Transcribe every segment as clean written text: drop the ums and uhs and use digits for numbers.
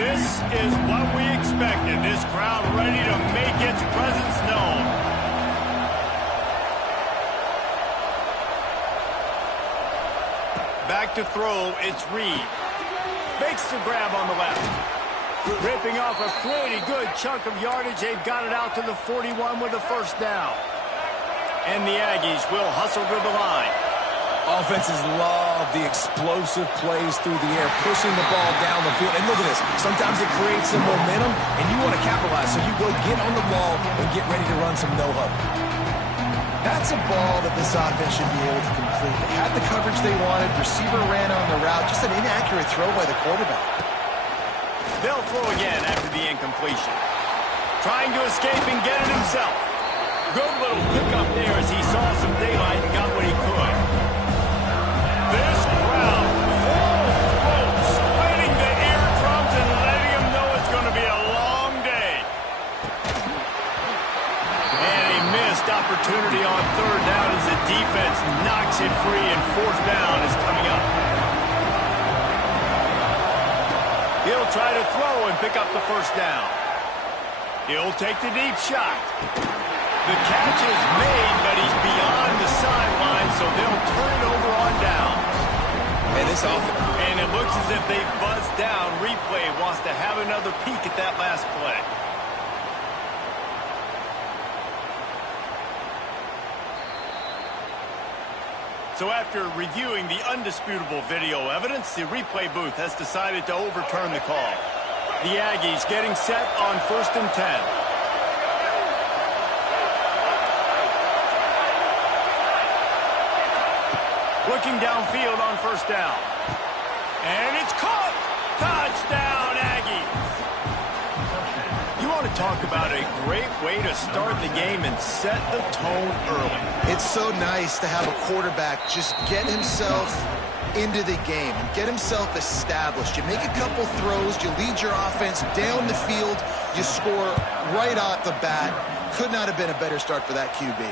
This is what we expected. This crowd ready to make its presence known. Back to throw, it's Reed. Makes the grab on the left. Ripping off a pretty good chunk of yardage. They've got it out to the 41 with a first down. And the Aggies will hustle to the line. Offenses love the explosive plays through the air, pushing the ball down the field. And look at this. Sometimes it creates some momentum, and you want to capitalize. So you go get on the ball and get ready to run some no-huddle. That's a ball that this offense should be able to complete. They had the coverage they wanted. Receiver ran on the route. Just an inaccurate throw by the quarterback. They'll throw again after the incompletion. Trying to escape and get it himself. Good little pickup there as he saw some daylight and got what he could. This crowd full of splitting the eardrums and letting him know it's going to be a long day. And a missed opportunity on third down as the defense knocks it free and fourth down is coming up. He'll try to throw and pick up the first down. He'll take the deep shot. The catch is made, but he's beyond the sideline, so they'll turn it over on down. And it looks as if they buzzed down. Replay wants to have another peek at that last play. So after reviewing the undisputable video evidence, the replay booth has decided to overturn the call. The Aggies getting set on 1st and 10. Looking downfield on first down. And it's caught! Touchdown, Aggies! You want to talk about a great way to start the game and set the tone early. It's so nice to have a quarterback just get himself into the game and get himself established. You make a couple throws, you lead your offense down the field, you score right off the bat. Could not have been a better start for that QB.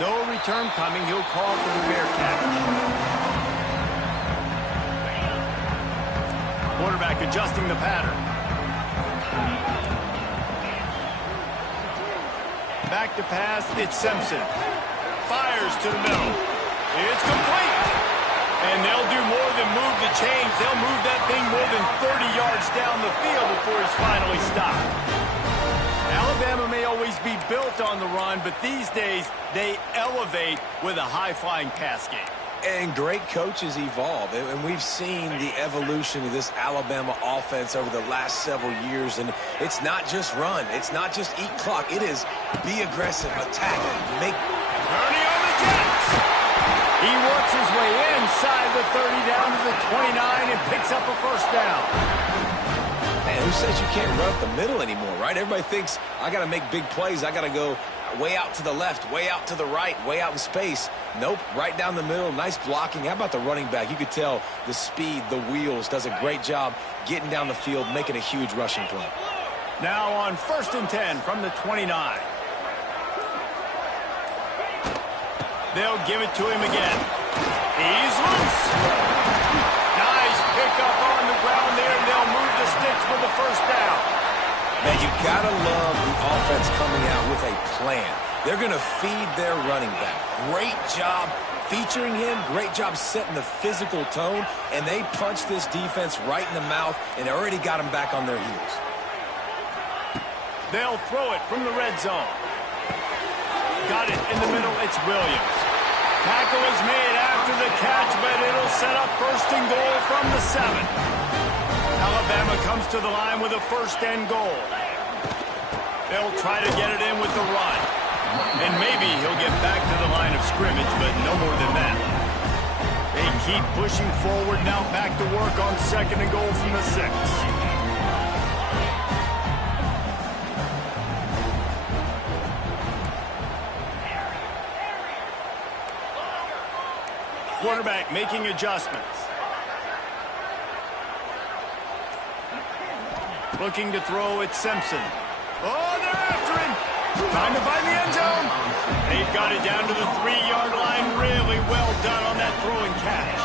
No return coming. He'll call for the fair catch. Quarterback adjusting the pattern. Back to pass. It's Simpson. Fires to the middle. It's complete. And they'll do more than move the chains. They'll move that thing more than 30 yards down the field before he's finally stopped. Alabama may always be built on the run, but these days they elevate with a high-flying pass game. And great coaches evolve, and we've seen the evolution of this Alabama offense over the last several years, and it's not just run, it's not just eat clock, it is be aggressive, attack, make... Turning on the Jets! He works his way inside the 30 down to the 29 and picks up a first down. Man, who says you can't run up the middle anymore, right? Everybody thinks, I got to make big plays. I got to go way out to the left, way out to the right, way out in space. Nope, right down the middle, nice blocking. How about the running back? You could tell the speed, the wheels, does a great job getting down the field, making a huge rushing play. Now on 1st and 10 from the 29. They'll give it to him again. He's loose. Nice pickup on the ground there, and they'll move the sticks with the first down. Man, you gotta love the offense coming out with a plan. They're gonna feed their running back. Great job featuring him, great job setting the physical tone, and they punched this defense right in the mouth and already got them back on their heels. They'll throw it from the red zone. Got it in the middle, it's Williams. Tackle is made after the catch, but it'll set up 1st and goal from the 7. Alabama comes to the line with a 1st and goal. They'll try to get it in with the run. And maybe he'll get back to the line of scrimmage, but no more than that. They keep pushing forward, now back to work on 2nd and goal from the 6. Quarterback making adjustments. Looking to throw at Simpson. Oh, they're after him. Trying to find the end zone. They've got it down to the 3-yard line. Really well done on that throw and catch.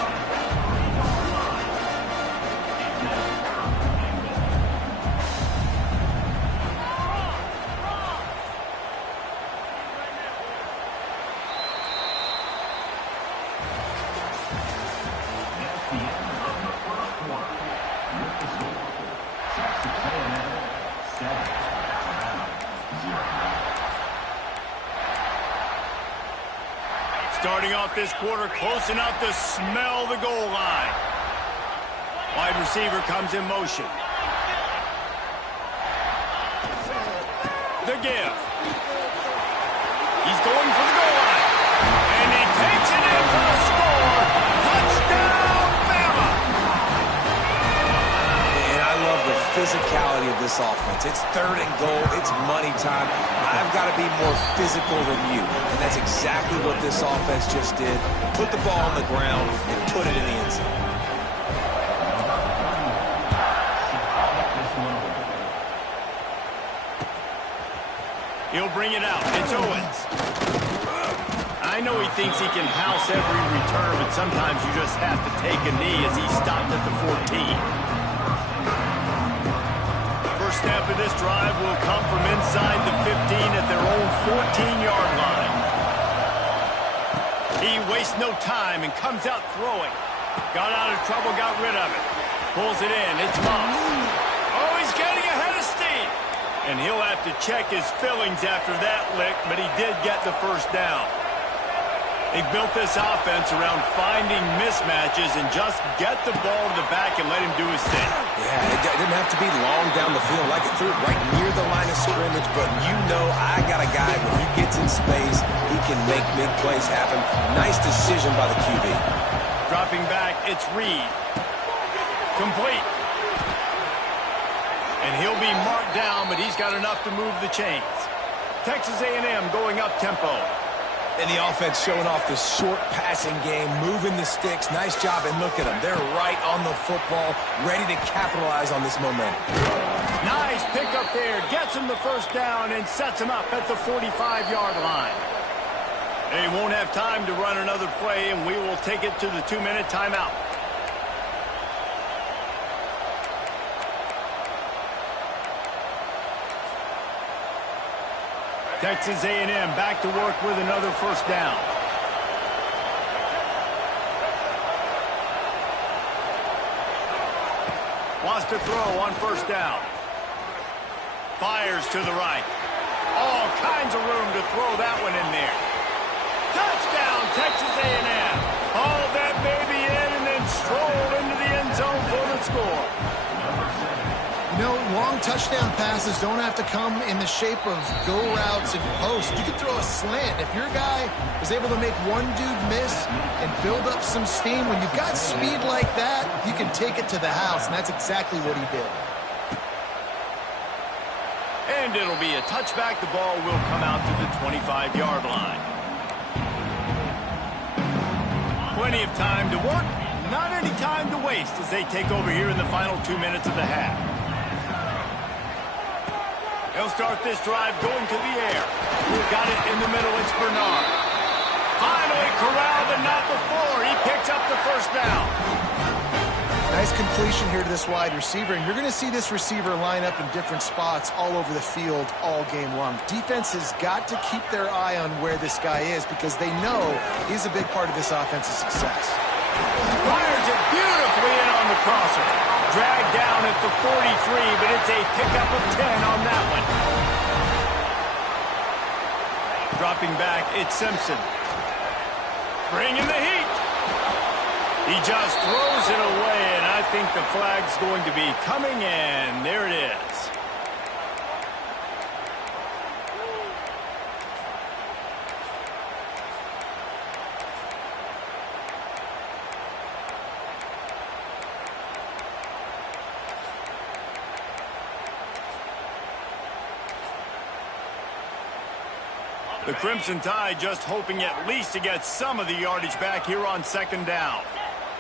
Starting off this quarter close enough to smell the goal line. Wide receiver comes in motion. The give. He's going for the goal line. And he takes it in for a score. Touchdown, Bama! And I love the physicality of this offense. It's 3rd and goal. It's money time. I've got to be more physical than you. And that's exactly what this offense just did. Put the ball on the ground and put it in the end zone. He'll bring it out. It's Owens. I know he thinks he can house every return, but sometimes you just have to take a knee as he stopped at the 14. First snap of this drive will come from inside the 15 at their own 14-yard line. He wastes no time and comes out throwing. Got out of trouble, got rid of it. Pulls it in. It's Moss. Oh, he's getting ahead of steam. And he'll have to check his fillings after that lick, but he did get the first down. They built this offense around finding mismatches and just get the ball to the back and let him do his thing. Yeah, it didn't have to be long down the field. Like it threw it right near the line of scrimmage, but you know I got a guy when he gets in space, he can make big plays happen. Nice decision by the QB. Dropping back, it's Reed. Complete. And he'll be marked down, but he's got enough to move the chains. Texas A&M going up tempo. And the offense showing off the short passing game, moving the sticks. Nice job, and look at them. They're right on the football, ready to capitalize on this momentum. Nice pick up there. Gets him the first down and sets him up at the 45-yard line. They won't have time to run another play, and we will take it to the 2-minute timeout. Texas A&M back to work with another first down. Wants to throw on first down. Fires to the right. All kinds of room to throw that one in there. Touchdown, Texas A&M. Hauled that baby in and then strolled into the end zone for the score. You know, long touchdown passes don't have to come in the shape of go routes and posts. You can throw a slant. If your guy is able to make one dude miss and build up some steam, when you've got speed like that, you can take it to the house, and that's exactly what he did. And it'll be a touchback. The ball will come out to the 25-yard line. Plenty of time to work, not any time to waste as they take over here in the final 2 minutes of the half. They'll start this drive going to the air. Got it in the middle. It's Bernard. Finally corralled, but not before. He picks up the first down. Nice completion here to this wide receiver, and you're going to see this receiver line up in different spots all over the field all game long. Defense has got to keep their eye on where this guy is because they know he's a big part of this offense's success. Fires it beautifully in on the crosser. Dragged down at the 43, but it's a pickup of 10 on that one. Dropping back, it's Simpson. Bringing the heat. He just throws it away, and I think the flag's going to be coming in. There it is. The Crimson Tide just hoping at least to get some of the yardage back here on second down.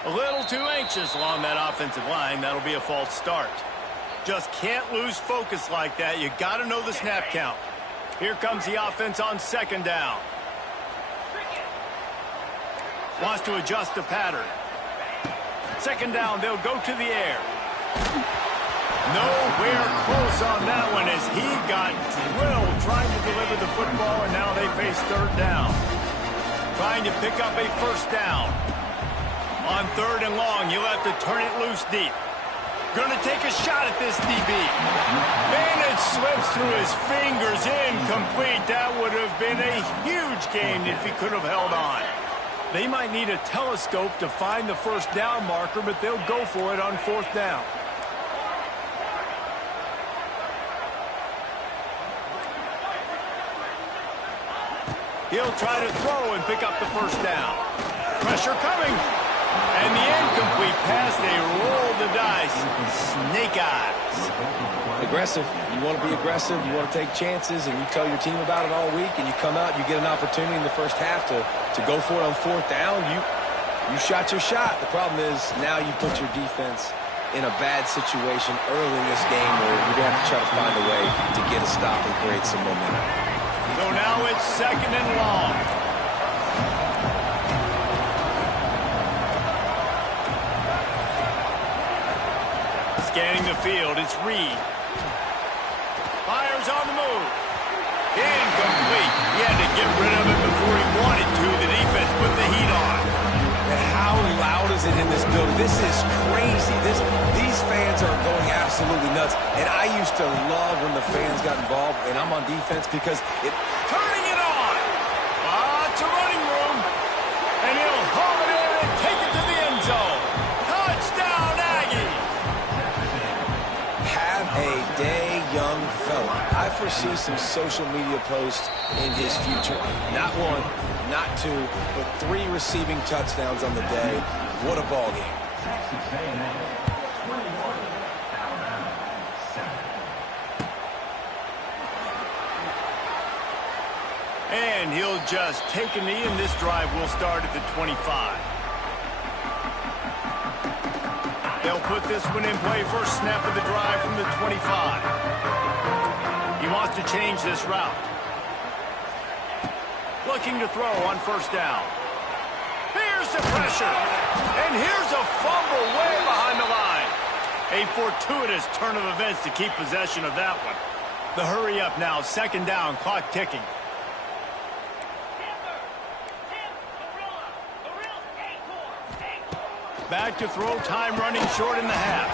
A little too anxious along that offensive line. That'll be a false start. Just can't lose focus like that. You got to know the snap count. Here comes the offense on second down. Wants to adjust the pattern. Second down, they'll go to the air. Nowhere close on that one as he got drilled trying to deliver the football, and now they face third down. Trying to pick up a first down. On third and long, you'll have to turn it loose deep. Going to take a shot at this DB. And it slips through his fingers, incomplete. That would have been a huge gain if he could have held on. They might need a telescope to find the first down marker, but they'll go for it on 4th down. He'll try to throw and pick up the first down. Pressure coming. And the incomplete pass, they roll the dice. Snake eyes. Aggressive. You want to be aggressive. You want to take chances, and you tell your team about it all week, and you come out, you get an opportunity in the first half to go for it on 4th down. You shot your shot. The problem is now you put your defense in a bad situation early in this game where you're going to have to try to find a way to get a stop and create some momentum. So now it's 2nd and long. Scanning the field, it's Reed. Fires on the move. Incomplete. He had to get rid of it before he wanted to. The defense put the heat on. And how loud is it in this building? This is crazy. These fans are going absolutely nuts. And I used to love when the fans got involved, and I'm on defense because it... Turning it on! Lots of running room. And he'll haul it in and take it to the end zone. Touchdown, Aggie! Have a day, young fella. I foresee some social media posts in his future. Not 1, not 2, but 3 receiving touchdowns on the day. What a ball game. And he'll just take a knee, and this drive will start at the 25. They'll put this one in play. First snap of the drive from the 25. He wants to change this route. Looking to throw on 1st down. Here's the pressure. And here's a fumble way behind the line. A fortuitous turn of events to keep possession of that one. The hurry up now. 2nd down. Clock ticking. Back to throw, time running short in the half.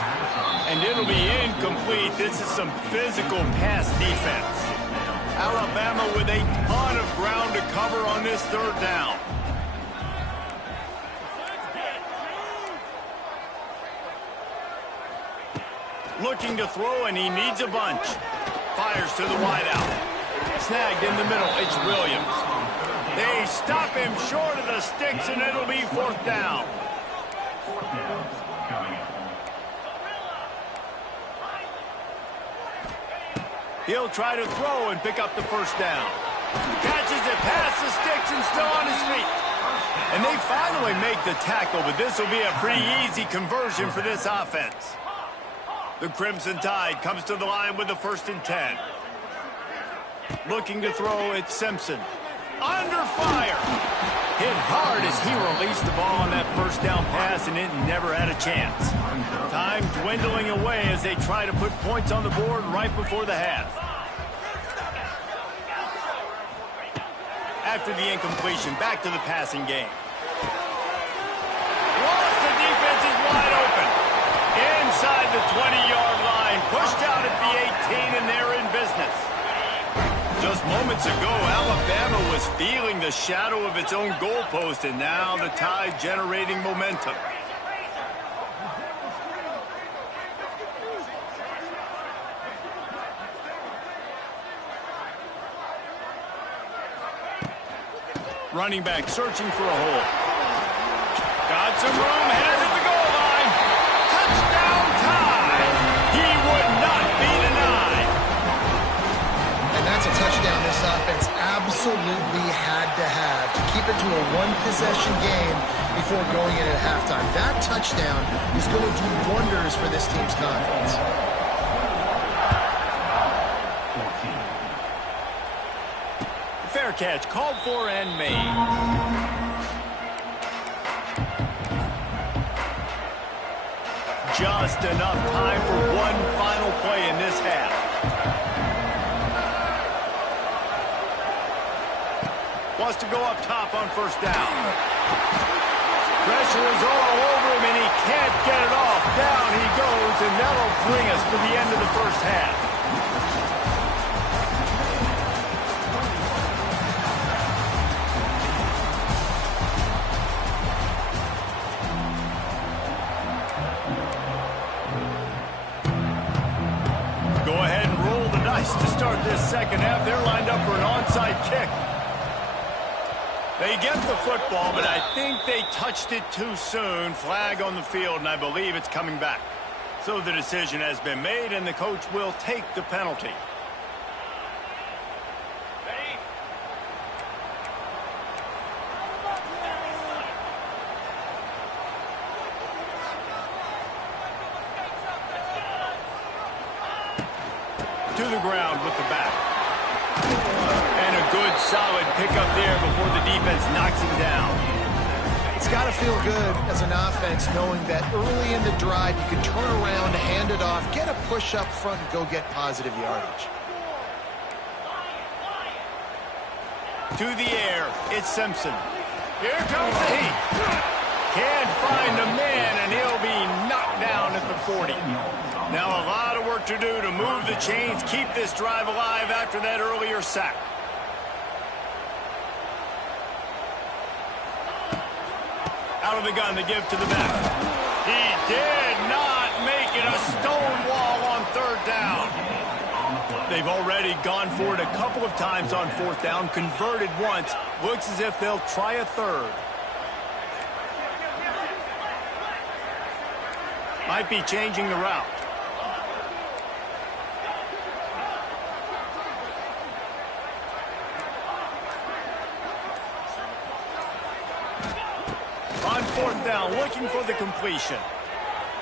And it'll be incomplete. This is some physical pass defense. Alabama with a ton of ground to cover on this 3rd down. Looking to throw, and he needs a bunch. Fires to the wideout. Snagged in the middle, it's Williams. They stop him short of the sticks, and it'll be 4th down. He'll try to throw and pick up the first down. Catches it past the sticks and still on his feet. And they finally make the tackle, but this will be a pretty easy conversion for this offense. The Crimson Tide comes to the line with the 1st and 10. Looking to throw, it's Simpson. Under fire. Hit hard as he released the ball on that 1st down pass, and it never had a chance. Time dwindling away as they try to put points on the board right before the half. After the incompletion, back to the passing game. Lost, the defense is wide open. Inside the 20-yard line, pushed out at the 18, and they're in business. Just moments ago, Alabama was feeling the shadow of its own goalpost, and now the Tide generating momentum. Running back searching for a hole. Got some room, headed to the goal line. Touchdown Tide! He would not be denied. And that's a touchdown this offense absolutely had to have to keep it to a one-possession game before going in at halftime. That touchdown is going to do wonders for this team's confidence. Fair catch, called for and made. Just enough time for one final play in this half. Wants to go up top on 1st down. Pressure is all over him, and he can't get it off. Down he goes, and that'll bring us to the end of the 1st half. points to start this second half. They're lined up for an onside kick. They get the football, but I think they touched it too soon. Flag on the field, and I believe it's coming back. So the decision has been made, and the coach will take the penalty. To the ground with the back. And a good, solid pickup there before the defense knocks him down. It's got to feel good as an offense knowing that early in the drive you can turn around, hand it off, get a push up front, and go get positive yardage. To the air, it's Simpson. Here comes the heat. Can't find a man, and he'll be knocked down at the 40. Now a lot of work to do to move the chains, keep this drive alive after that earlier sack. Out of the gun to give to the back. He did not make it a stone wall on third down. They've already gone for it a couple of times on fourth down, converted once. Looks as if they'll try a third. Might be changing the route. On fourth down, looking for the completion.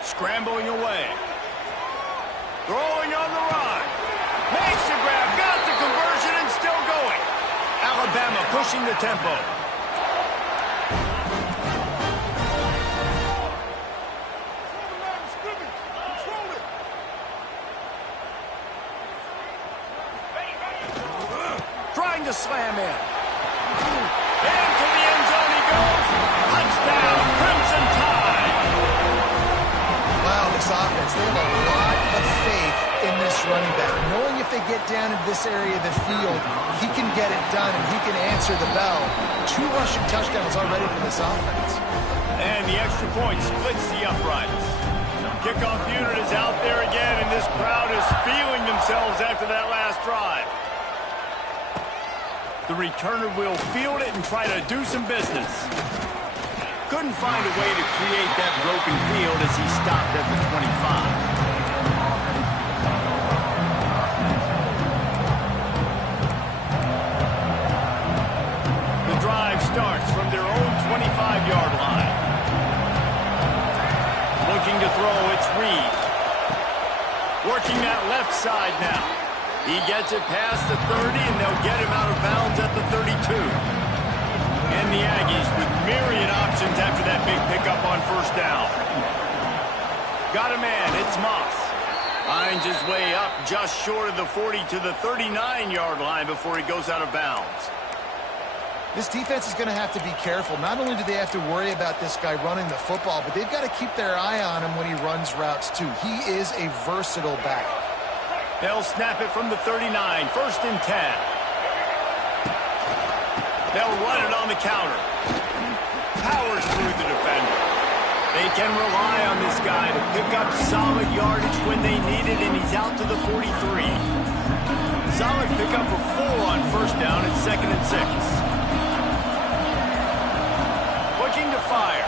Scrambling away. Throwing on the run. Makes the grab, got the conversion, and still going. Alabama pushing the tempo. Trying to slam in. Into the end zone he goes. Touchdown, Crimson Tide. Wow, this offense, they have a lot of faith in this running back. Knowing if they get down into this area of the field, he can get it done and he can answer the bell. 2 rushing touchdowns already for this offense. And the extra point splits the uprights. Kickoff unit is out there again, and this crowd is feeling themselves after that last drive. The returner will field it and try to do some business. Couldn't find a way to create that broken field as he stopped at the 25. The drive starts from their own 25-yard line. Looking to throw, it's Reed. Working that left side now. He gets it past the 30, and they'll get him out of bounds at the 32. And the Aggies with myriad options after that big pickup on first down. Got a man, it's Moss. Finds his way up just short of the 40 to the 39-yard line before he goes out of bounds. This defense is going to have to be careful. Not only do they have to worry about this guy running the football, but they've got to keep their eye on him when he runs routes too. He is a versatile back. They'll snap it from the 39, 1st and 10. They'll run it on the counter. Powers through the defender. They can rely on this guy to pick up solid yardage when they need it, and he's out to the 43. Solid pickup of 4 on first down at 2nd and 6. Looking to fire.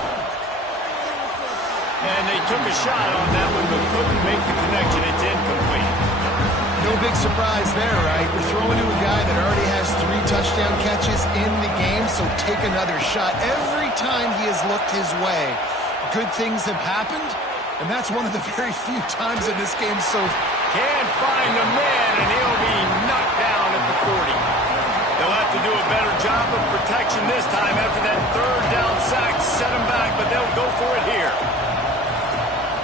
And they took a shot on that one, but couldn't make the connection. It's incomplete. No big surprise there, right? You're throwing to a guy that already has 3 touchdown catches in the game, so take another shot. Every time he has looked his way, good things have happened, and that's one of the very few times in this game. So can't find a man, and he'll be knocked down at the 40. They'll have to do a better job of protection this time after that 3rd down sack set him back, but they'll go for it here.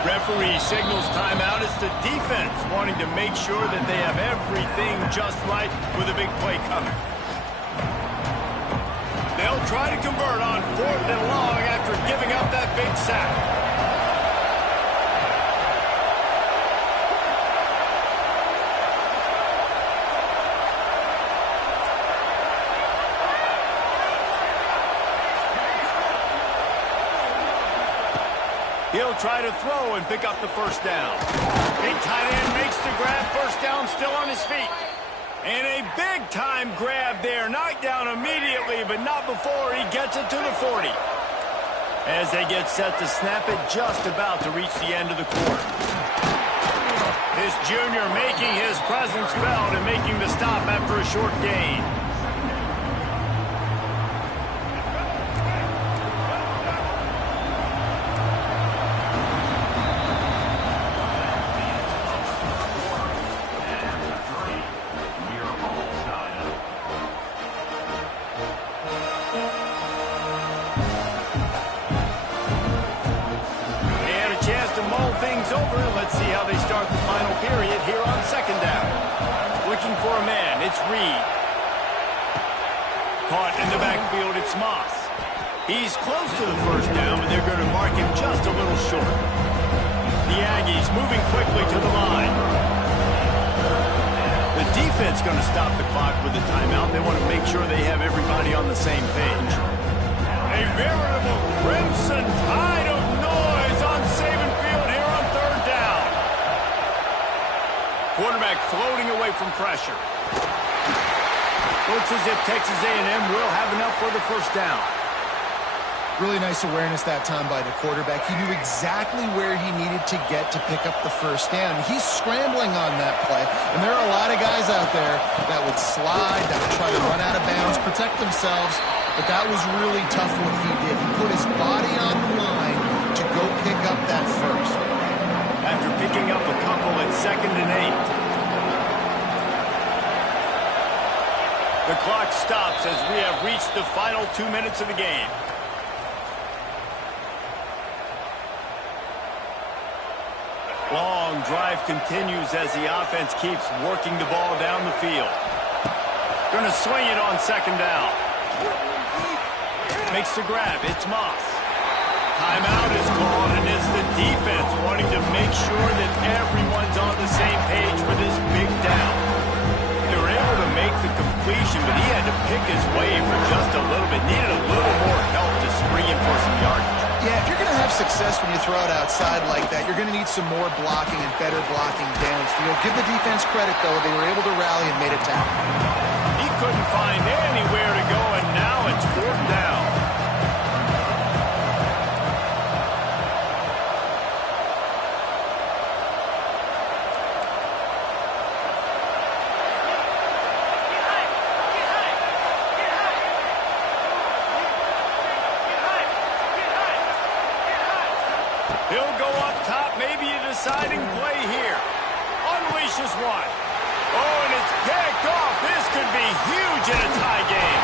Referee signals timeout. It's the defense wanting to make sure that they have everything just right with a big play coming. They'll try to convert on 4th and long after giving up that big sack. He'll try to throw and pick up the 1st down. Big tight end makes the grab. 1st down still on his feet. And a big-time grab there. Knocked down immediately, but not before he gets it to the 40. As they get set to snap it, just about to reach the end of the quarter. This junior making his presence felt and making the stop after a short gain. Let's see how they start the final period here on second down. Looking for a man, it's Reed. Caught in the backfield, it's Moss. He's close to the first down, but they're going to mark him just a little short. The Aggies moving quickly to the line. The defense going to stop the clock with a timeout. They want to make sure they have everybody on the same page. A veritable crimson tide of noise on Saban Field here on third down. Quarterback floating away from pressure. Looks as if Texas A&M will have enough for the first down. Really nice awareness that time by the quarterback. He knew exactly where he needed to get to pick up the first down. He's scrambling on that play, and there are a lot of guys out there that would slide, that would try to run out of bounds, protect themselves, but that was really tough what he did. He put his body on the line to go pick up that first. After picking up a couple at 2nd and 8. The clock stops as we have reached the final 2 minutes of the game. Long drive continues as the offense keeps working the ball down the field. Going to swing it on second down. Makes the grab. It's Moss. Timeout is called, and it's the defense wanting to make sure that everyone's on the same page for this big down. They were able to make the completion, but he had to pick his way for just a little bit. Needed a little more help to spring him for some yardage. Yeah, if you're going to have success when you throw it outside like that, you're going to need some more blocking and better blocking downfield. Give the defense credit, though. They were able to rally and made a tackle. He couldn't find anywhere to go, and now it's fourth down. He'll go up top, maybe a deciding play here. Unleashes one. Oh, and it's picked off. This could be huge in a tie game.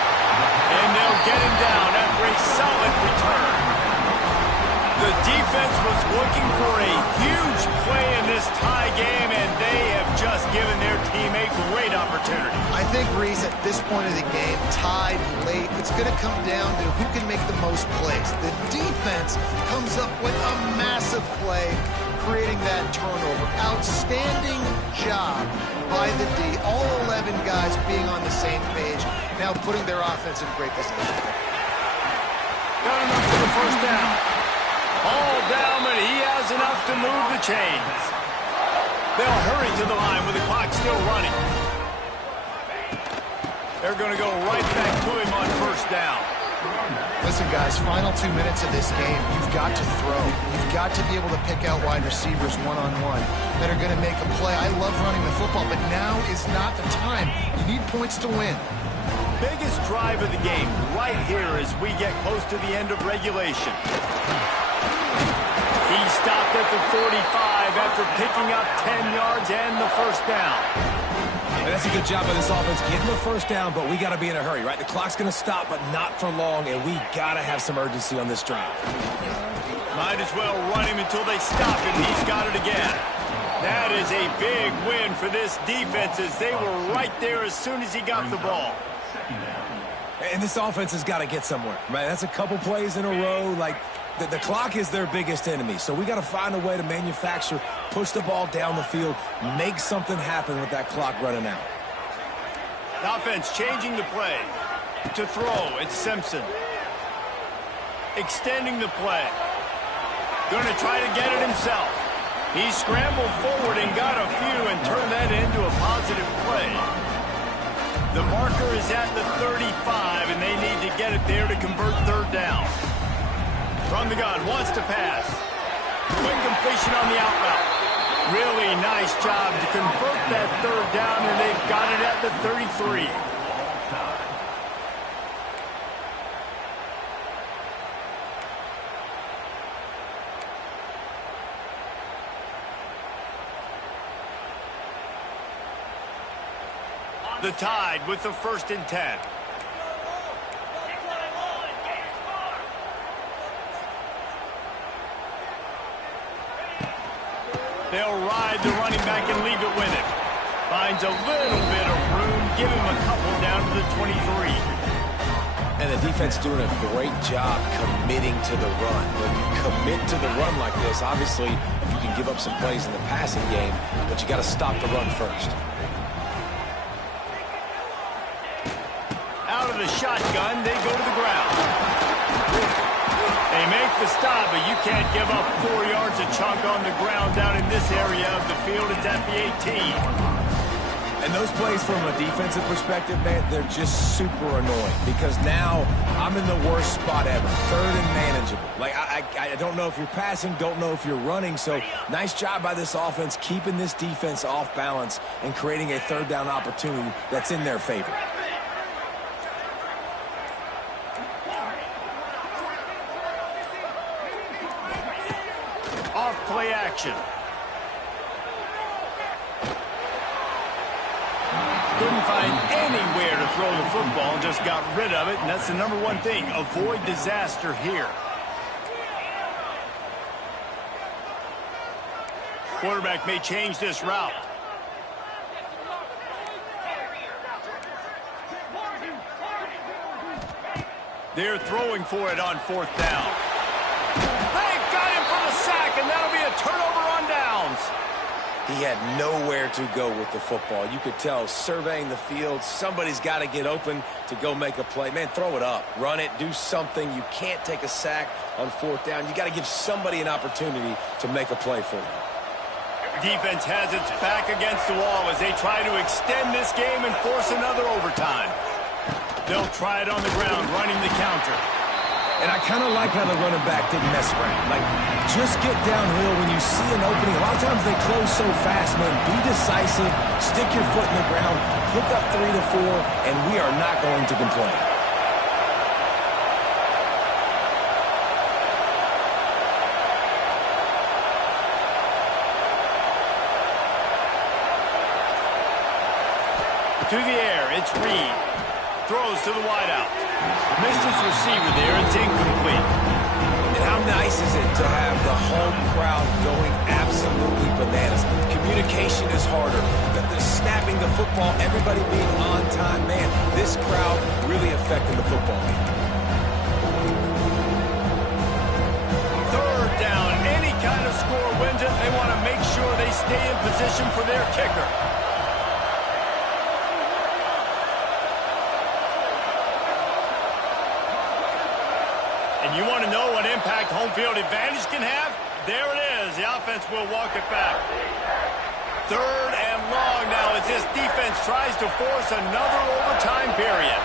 And they'll get him down after a solid return. The defense was looking for a huge play in this tie game, and they have just given their team a great opportunity. I think, Reese, at this point of the game, tied late, it's going to come down to who can make the most plays. The defense comes up with a massive play, creating that turnover. Outstanding job by the D. All 11 guys being on the same page, now putting their offense in great position. Got enough for the first down. All down, but he has enough to move the chains. They'll hurry to the line with the clock still running. They're going to go right back to him on first down. Listen, guys, final 2 minutes of this game, you've got to throw. You've got to be able to pick out wide receivers one-on-one that are going to make a play. I love running the football, but now is not the time. You need points to win. Biggest drive of the game right here as we get close to the end of regulation. He stopped at the 45 after picking up 10 yards and the first down. And that's a good job by this offense getting the first down, but we got to be in a hurry, right? The clock's going to stop, but not for long, and we got to have some urgency on this drive. Might as well run him until they stop him. He's got it again. That is a big win for this defense as they were right there as soon as he got the ball. And this offense has got to get somewhere, right? That's a couple plays in a row. Like, the clock is their biggest enemy, so we got to find a way to manufacture, push the ball down the field, make something happen with that clock running out. The offense changing the play. To throw, it's Simpson. Extending the play. Going to try to get it himself. He scrambled forward and got a few and turned that into a positive The marker is at the 35, and they need to get it there to convert third down. From the gun, wants to pass. Quick completion on the out route. Really nice job to convert that third down, and they've got it at the 33. The Tide with the 1st and 10. They'll ride the running back and leave it with him. Finds a little bit of room. Give him a couple down to the 23. And the defense doing a great job committing to the run. When you commit to the run like this, obviously you can give up some plays in the passing game, but you got to stop the run first. Out of the shotgun, they go to the ground. They make the stop, but you can't give up 4 yards a chunk on the ground down in this area of the field. It's at the 18. And those plays from a defensive perspective, man, they're just super annoying because now I'm in the worst spot ever. 3rd and manageable. Like, I don't know if you're passing, don't know if you're running. So nice job by this offense keeping this defense off balance and creating a 3rd down opportunity that's in their favor. Off play action. Couldn't find anywhere to throw the football and just got rid of it, and that's the #1 thing. Avoid disaster here. Quarterback may change this route. They're throwing for it on 4th down. They got him for the sack, and that'll be a turnover on downs. He had nowhere to go with the football. You could tell, surveying the field, somebody's got to get open to go make a play. Man, throw it up. Run it. Do something. You can't take a sack on 4th down. You got to give somebody an opportunity to make a play for you. Defense has its back against the wall as they try to extend this game and force another overtime. They'll try it on the ground, running the counter. And I kind of like how the running back didn't mess around. Like, just get downhill when you see an opening. A lot of times they close so fast, man. Be decisive, stick your foot in the ground, pick up 3 to 4, and we are not going to complain. To the air, it's Reed. Throws to the wideout. Missed his receiver there. It's incomplete. And how nice is it to have the home crowd going absolutely bananas? Communication is harder. The snapping the football, everybody being on time. Man, this crowd really affecting the football game. 3rd down. Any kind of score wins it. They want to make sure they stay in position for their kicker. And you want to know what impact home field advantage can have? There it is. The offense will walk it back. 3rd and long now as this defense tries to force another overtime period.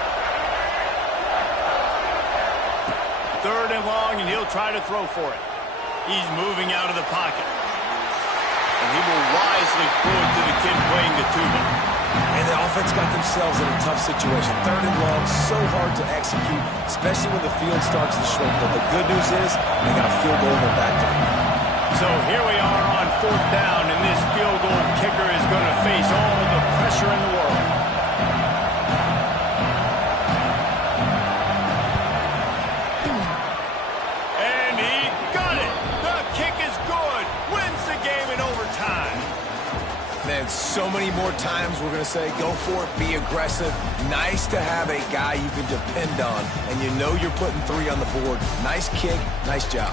3rd and long, and he'll try to throw for it. He's moving out of the pocket. And he will wisely throw it to the kid playing the tuba. And the offense got themselves in a tough situation. 3rd and long, so hard to execute, especially when the field starts to shrink. But the good news is they got a field goal in their back door. So here we are on 4th down, and this field goal kicker is going to face all the pressure in the world. And he got it. The kick is good. Wins the game in overtime. Man, so many more times we're going to say, go for it, be aggressive. Nice to have a guy you can depend on, and you know you're putting 3 on the board. Nice kick, nice job.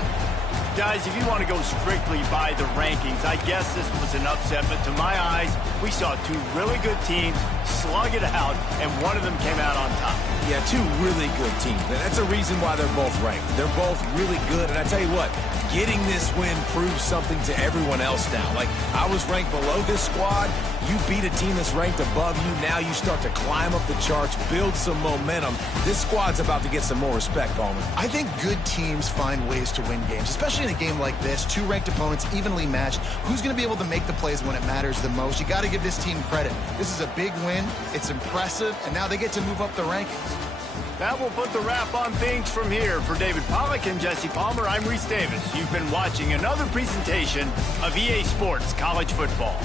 Guys, if you want to go strictly by the rankings, I guess this was an upset, but to my eyes, we saw two really good teams slug it out, and one of them came out on top. Yeah, two really good teams, and that's a reason why they're both ranked. They're both really good, and I tell you what, getting this win proves something to everyone else now. Like, I was ranked below this squad. You beat a team that's ranked above you. Now you start to climb up the charts, build some momentum. This squad's about to get some more respect, Palmer. I think good teams find ways to win games, especially in a game like this. Two ranked opponents, evenly matched. Who's going to be able to make the plays when it matters the most? You got to give this team credit. This is a big win. It's impressive, and now they get to move up the rankings. That will put the wrap on things from here. For David Pollack and Jesse Palmer, I'm Reese Davis. You've been watching another presentation of EA Sports College Football.